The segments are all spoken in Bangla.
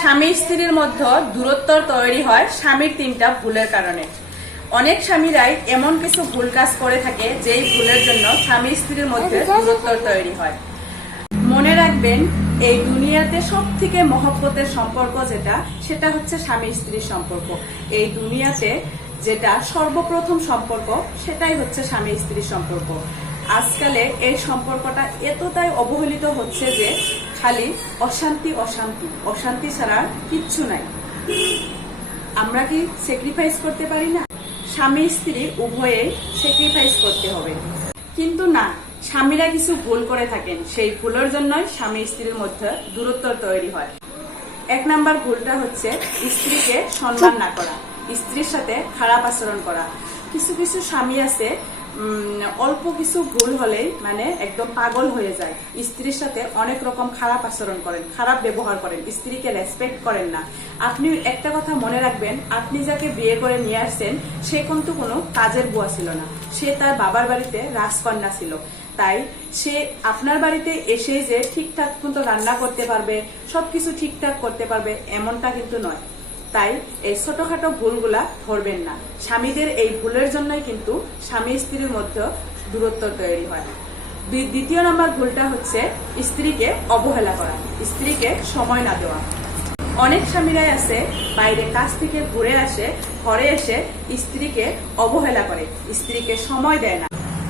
স্বামী স্ত্রীর মধ্যে দূরত্ব তৈরি হয় স্বামীর তিনটা ভুলের কারণে। অনেক স্বামীরাই এমন কিছু ভুল কাজ করে থাকে, যেই ভুলের জন্য স্বামী স্ত্রীর মধ্যে দূরত্ব তৈরি হয়। মনে রাখবেন, এই দুনিয়াতে সব থেকে মহব্বতের সম্পর্ক যেটা, সেটা হচ্ছে স্বামী স্ত্রীর সম্পর্ক। এই দুনিয়াতে যেটা সর্বপ্রথম সম্পর্ক, সেটাই হচ্ছে স্বামী স্ত্রীর সম্পর্ক। আজকালে এই সম্পর্কটা এতটাই অবহেলিত হচ্ছে যে খালি অশান্তি অশান্তি। অশান্তি ছাড়া কিচ্ছু নাই। আমরা কি স্যাক্রিফাইস করতে পারি না? স্বামী, স্ত্রী উভয়ে স্যাক্রিফাইস করতে হবে। কিন্তু না, স্বামীরা কিছু ভুল করে থাকেন। সেই ভুলের জন্যই স্বামী, স্ত্রীর মধ্যে দূরত্ব তৈরি হয়। এক নাম্বার ভুলটা হচ্ছে স্ত্রীকে সম্মান না করা, স্ত্রীর সাথে খারাপ আচরণ করা। কিছু কিছু স্বামী আছে অল্প কিছু ভুল হলেই মানে একদম পাগল হয়ে যায়। স্ত্রীর সাথে অনেক রকম খারাপ আচরণ করেন, খারাপ ব্যবহার করেন, স্ত্রীকে রেসপেক্ট করেন না। আপনি একটা কথা মনে রাখবেন, আপনি যাকে বিয়ে করে নিয়ে আসছেন, সে কিন্তু কোনো কাজের বুয়া ছিল না। সে তার বাবার বাড়িতে রাজকন্যা ছিল। তাই সে আপনার বাড়িতে এসে যে ঠিকঠাক মতো রান্না করতে পারবে, সবকিছু ঠিকঠাক করতে পারবে, এমনটা কিন্তু নয়। তাই এই ছোটখাটো ভুলগুলা ধরবেন না। স্বামীদের এই ভুলের জন্যই কিন্তু স্বামী স্ত্রীর মধ্যে দূরত্ব তৈরি হয়। দ্বিতীয় নম্বর ভুলটা হচ্ছে স্ত্রীকে অবহেলা করা, স্ত্রীকে সময় না দেওয়া। অনেক স্বামীরাই আছে, বাইরে কাজ থেকে ঘুরে আসে, ঘরে এসে স্ত্রীকে অবহেলা করে, স্ত্রীকে সময় দেয় না।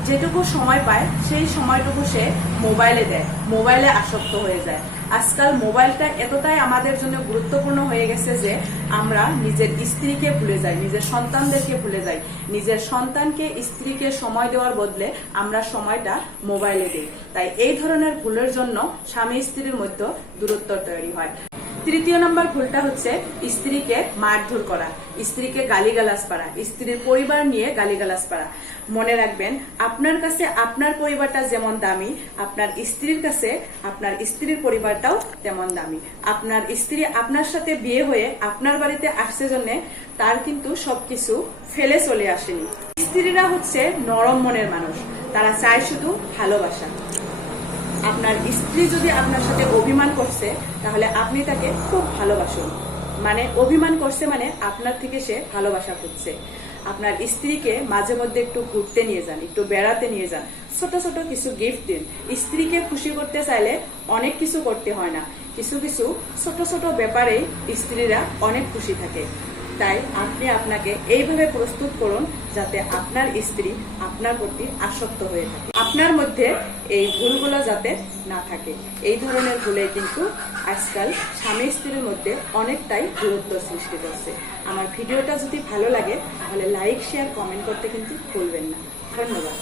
যেটুকু সময় পায়, সেই সময়টুকু সে মোবাইলে দেয়, মোবাইলে আসক্ত হয়ে যায়। আজকাল মোবাইলটা এতটাই আমাদের জন্য গুরুত্বপূর্ণ হয়ে গেছে যে আমরা নিজের স্ত্রীকে ভুলে যাই, নিজের সন্তানদেরকে ভুলে যাই। নিজের সন্তানকে স্ত্রীকে সময় দেওয়ার বদলে আমরা সময়টা মোবাইলে দিই। তাই এই ধরনের ভুলের জন্য স্বামী স্ত্রীর মধ্যে দূরত্ব তৈরি হয়। তৃতীয় নম্বর ভুলটা হচ্ছে স্ত্রীকে মারধর করা, স্ত্রীকে গালিগালাজ করা, স্ত্রীর পরিবার নিয়ে গালিগালাজ করা। মনে রাখবেন, আপনার কাছে আপনার পরিবারটা যেমন দামি, আপনার স্ত্রীর কাছে আপনার স্ত্রীর পরিবারটাও তেমন দামি। আপনার স্ত্রী আপনার সাথে বিয়ে হয়ে আপনার বাড়িতে আসছে জন্য তার কিন্তু সবকিছু ফেলে চলে আসেনি। স্ত্রীরা হচ্ছে নরম মনের মানুষ, তারা চায় শুধু ভালোবাসা। আপনার স্ত্রী যদি আপনার সাথে অভিমান করছে, তাহলে আপনি তাকে খুব ভালোবাসুন। মানে অভিমান করছে মানে আপনার থেকে সে ভালোবাসা করছে আপনার স্ত্রীকে মাঝে মধ্যে একটু ঘুরতে নিয়ে যান, একটু বেড়াতে নিয়ে যান, ছোট ছোট কিছু গিফট দিন। স্ত্রীকে খুশি করতে চাইলে অনেক কিছু করতে হয় না। কিছু কিছু ছোট ছোট ব্যাপারেই স্ত্রীরা অনেক খুশি থাকে। তাই আপনি আপনাকে এইভাবে প্রস্তুত করুন, যাতে আপনার স্ত্রী আপনার প্রতি আসক্ত হয়ে থাকে। আপনার মধ্যে এই ভুলগুলো যাতে না থাকে। এই ধরনের ভুলে কিন্তু আজকাল স্বামী স্ত্রীর মধ্যে অনেকটাই দূরত্ব সৃষ্টি করছে। আমার ভিডিওটা যদি ভালো লাগে, তাহলে লাইক শেয়ার কমেন্ট করতে কিন্তু ভুলবেন না। ধন্যবাদ।